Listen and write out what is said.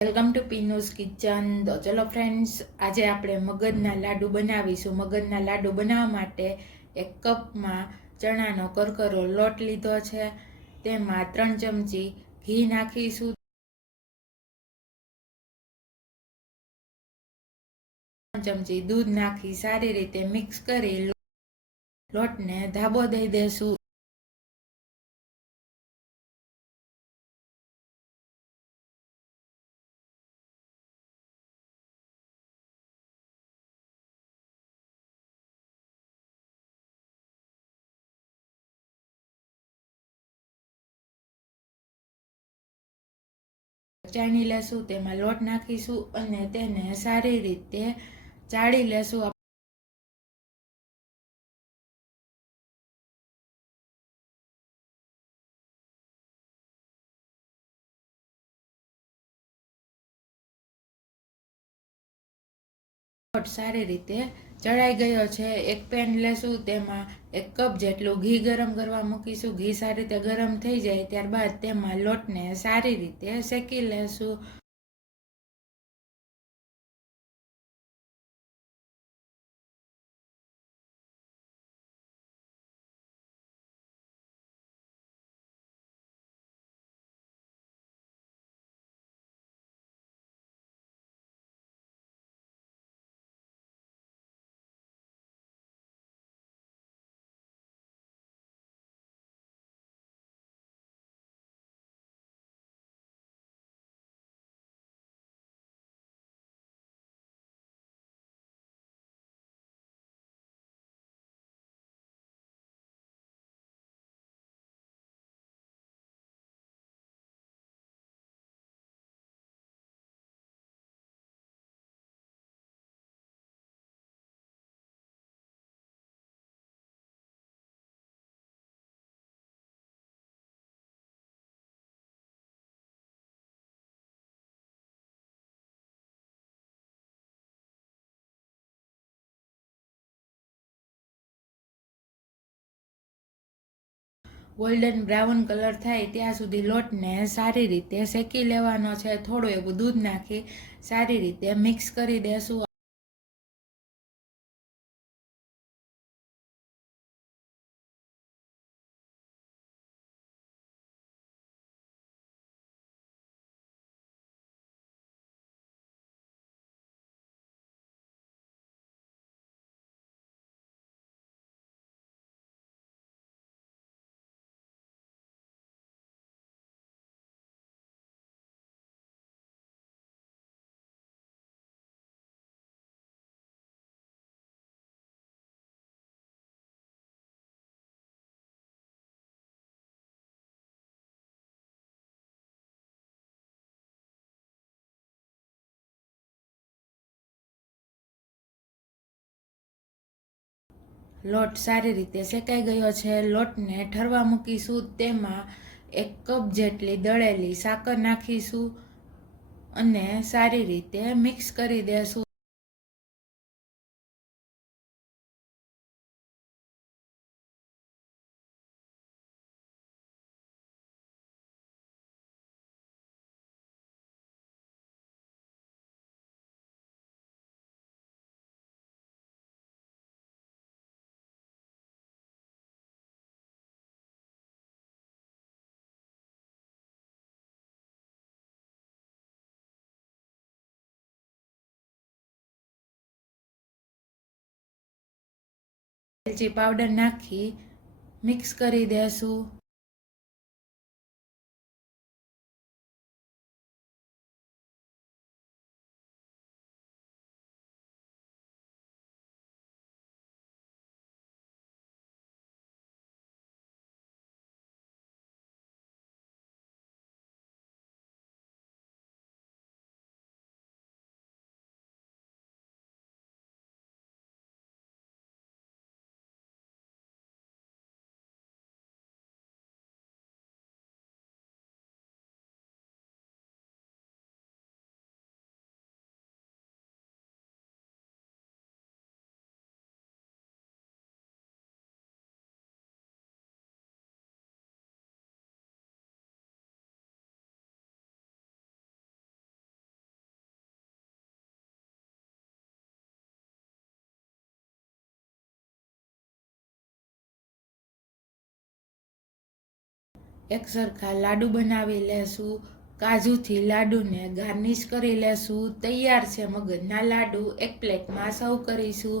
Welcome to પીનુસ kitchen તો ચલો friends આજે આપણે મગજના લાડુ બનાવીશું. મગજના લાડુ બનાવવા માટે એક કપમાં ચણાનો કરકરો લોટ લીધો છે. તેમાં ત્રણ ચમચી ઘી નાખીશું. ત્રણ ચમચી દૂધ નાખી સારી રીતે મિક્સ કરી લોટને ધાબો દઈ દેશું. ચાણી લેશું તેમાં લોટ નાખીશું અને તેને સારી રીતે ચાળી લેશું. સારી રીતે ચડાઈ ગયો છે. એક પેન લેશું, તેમાં એક કપ જેટલું ઘી ગરમ કરવા મૂકીશું. ઘી સારી રીતે ગરમ થઈ જાય, ત્યારબાદ તેમાં લોટને સારી રીતે શેકી લેશું. ગોલ્ડન બ્રાઉન કલર થાય ત્યાં સુધી લોટને સારી રીતે શેકી લેવાનો છે. થોડું એવું દૂધ નાખી સારી રીતે મિક્સ કરી દેશું. લોટ સારી રીતે શેકાઈ ગયો છે. લોટને ઠરવા મૂકીશું. તેમાં એક કપ જેટલી દળેલી સાકર નાખીશું અને સારી રીતે મિક્સ કરી દેશું. એલચી પાવડર નાખી મિક્સ કરી દેશું એક સરખા લાડુ બનાવી લેશું, કાજુથી લાડુને ગાર્નિશ કરી લેશું, તૈયાર છે મગજના લાડુ, એક પ્લેટમાં સર્વ કરીશું.